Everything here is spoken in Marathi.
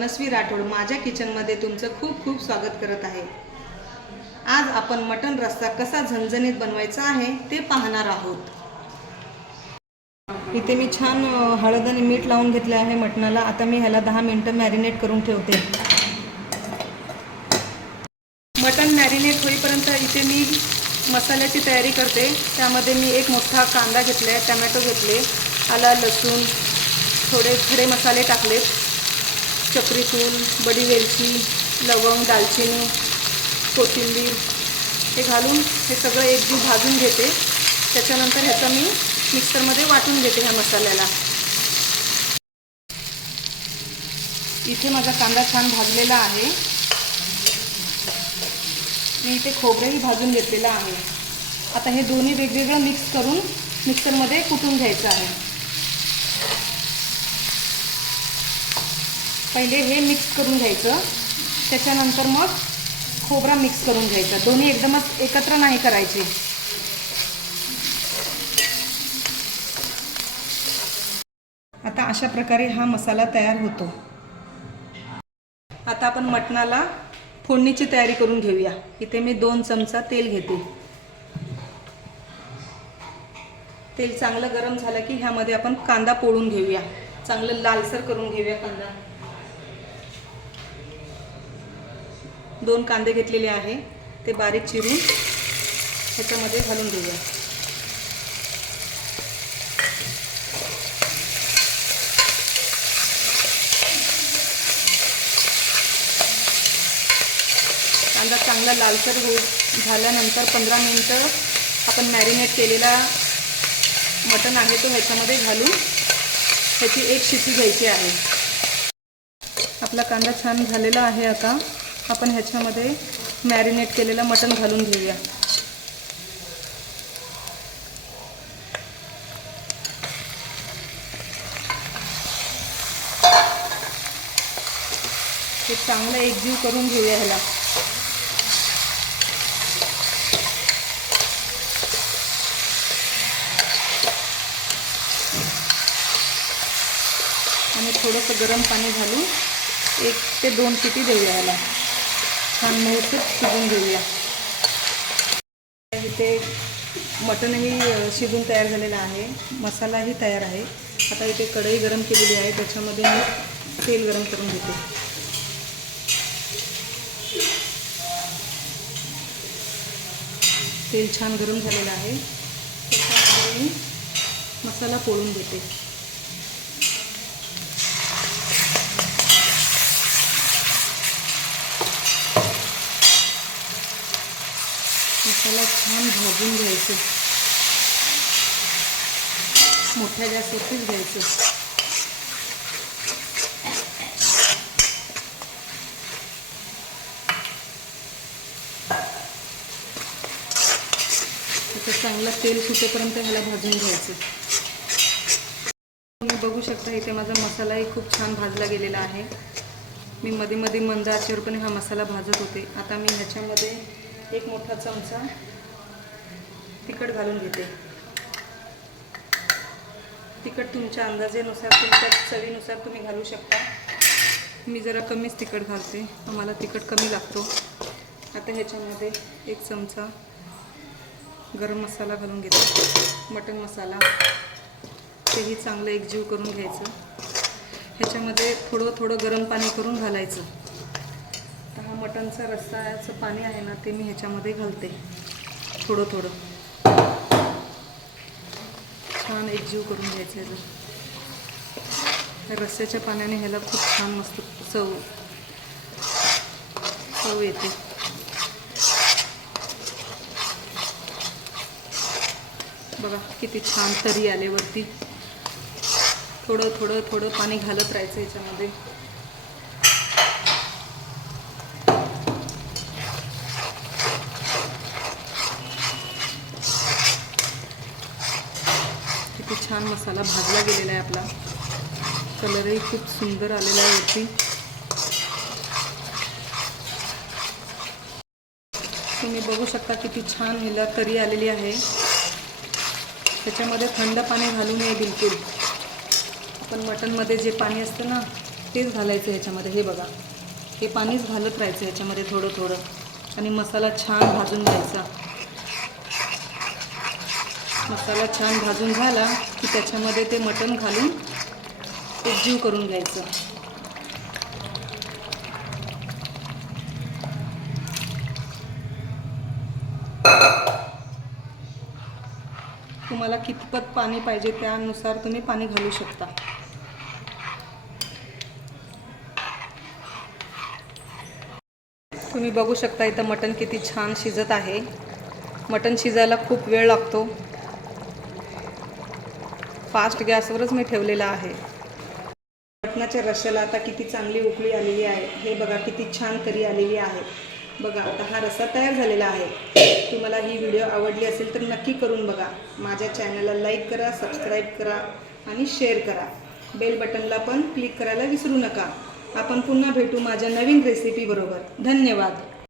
मनस्वी राठोड माझ्या किचनमध्ये तुमचं खूप खूप स्वागत करत आहे। आज आपण मटण रस्सा कसा झणझणीत बनवायचा आहे ते पाहणार आहोत। इथे मी छान हळद आणि मीठ लावून घेतले आहे मटणाला। आता मी ह्याला 10 मिनिटं मॅरिनेट करून ठेवते। मटण मॅरिनेट होईपर्यंत इथे मी मसाल्याची तयारी करते। त्यामध्ये मी एक मोठा कांदा घेतला आहे, टोमॅटो घेतले, आला लसूण, थोडे खडे मसाले टाकलेत, चक्री फूल, बडी वेलची, लवंग, दालचिनी, कोथिंबीर हे घालून हे सगळं एकजीव भाजून घेते। त्याच्यानंतर ह्याचा मी मिक्सरमध्ये वाटून घेते ह्या मसाल्याला। इथे माझा कांदा छान भाजलेला आहे। मी इथे खोबरेही भाजून घेतलेलं आहे। आता हे दोन्ही वेगवेगळं मिक्स करून मिक्सरमध्ये कुटून घ्यायचं आहे। पहिले हे मिक्स करून घ्यायचं, त्याच्यानंतर मग खोबरा मिक्स करून घ्यायचा। दोन्ही एकदमच एकत्र नाही करायचे। आता अशा प्रकारे हा मसाला तयार होतो। आता आपण मटणाला फोडणीची तयारी करून घेऊया। इथे मी 2 चमचा तेल घेते। तेल चांगलं गरम झालं की ह्यामध्ये आपण कांदा पोळून घेऊया। चांगलं लालसर करून घेऊया कांदा। 2 कांदे घेतलेले आहे, ते बारीक चिरून ह्याच्यामध्ये घालून घेऊया। कांदा चांगला लालसर झाल्यानंतर 15 मिनिटं आपण मॅरिनेट केलेला मटण आहे तो ह्याच्यामध्ये घालून ह्याची एक शिटी घ्यायची आहे। आपला कांदा छान झालेला आहे। आता आपण ह्याच्यामध्ये मॅरिनेट केलेलं मटण घालून घेऊया। हे चांगलं एकजीव करून घेऊया ह्याला। आणि थोडंसं गरम पाणी घालून 1 ते 2 शिटी देऊया ह्याला। छान मऊसूत शिजून घेऊया। इथे मटणही शिजून तयार झालेलं आहे, मसालाही तयार आहे। आता इथे कढई गरम केलेली आहे, त्याच्यामध्ये मी तेल गरम करून घेते। तेल छान गरम झालेलं आहे, त्याच्यामध्ये मी मसाला पोळून घेते। मसाला छान भाजून घ्यायचं, मोठ्या गॅसवरतीच घ्यायचं। आता चांगलं तेल सुटेपर्यंत ह्याला भाजून घ्यायचं। तुम्ही बघू शकता इथे माझा मसालाही खूप छान भाजला गेलेला आहे। मी मध्ये मध्ये मंद आचेवर पण हा मसाला भाजत होते। आता मी ह्याच्यामध्ये 1 मोठा चमचा तिखट घालून घेते। तिखट तुमच्या अंदाजेनुसार, तुमच्या चवीनुसार तुम्ही घालू शकता। मी जरा कमीच तिखट घालते, आम्हाला तिखट कमी लागतो। आता ह्याच्यामध्ये 1 चमचा गरम मसाला घालून घेते, मटण मसाला। तेही चांगलं एकजीव करून घ्यायचं। ह्याच्यामध्ये थोडं थोडं गरम पाणी करून घालायचं। तर हा मटणचा रस्साचं पाणी आहे ना, ते मी ह्याच्यामध्ये घालते थोडं थोडं। छान एकजीव करून घ्यायचं ह्याला। रस्स्याच्या पाण्याने ह्याला खूप छान मस्त चव येते। बघा किती छान तरी आले वरती। थोडं थोडं थोडं पाणी घालत राहायचं ह्याच्यामध्ये। किती छान मसाला भाजला गेलेला आहे आपला। कलरही खूप सुंदर आलेला आहे वरती। तुम्ही बघू शकता किती छान ह्याला तरी आलेली आहे। त्याच्यामध्ये थंड पाणी घालू नये बिलकुल। पण मटनमध्ये जे पाणी असतं ना तेच घालायचं ह्याच्यामध्ये. हे बघा, हे पाणीच घालत राहायचं ह्याच्यामध्ये थोडं थोडं आणि मसाला छान भाजून घ्यायचा. मसाला छान भाजून झाला की त्याच्यामध्ये ते मटण घालून एकजीव करून घ्यायचं. तुम्हाला कितपत पाणी पाहिजे त्यानुसार तुम्ही पाणी घालू शकता. तुम्ही बघू शकता इथं मटण किती छान शिजत आहे. मटण शिजायला खूप वेळ लागतो. फास्ट गॅसवरच मी ठेवलेला आहे. मटणाच्या रश्श्याला आता किती चांगली उकळी आलेली आहे. हे बघा किती छान तरी आलेली आहे. बघा आता हा रस्सा तयार झालेला आहे. तुम्हाला ही व्हिडिओ आवडली असेल तर नक्की करून बघा. माझ्या चॅनलला लाईक करा, सबस्क्राईब करा आणि शेअर करा. बेल बटनला पण क्लिक करायला विसरू नका. आपण पुन्हा भेटू माझ्या नवीन रेसिपी बरोबर. धन्यवाद.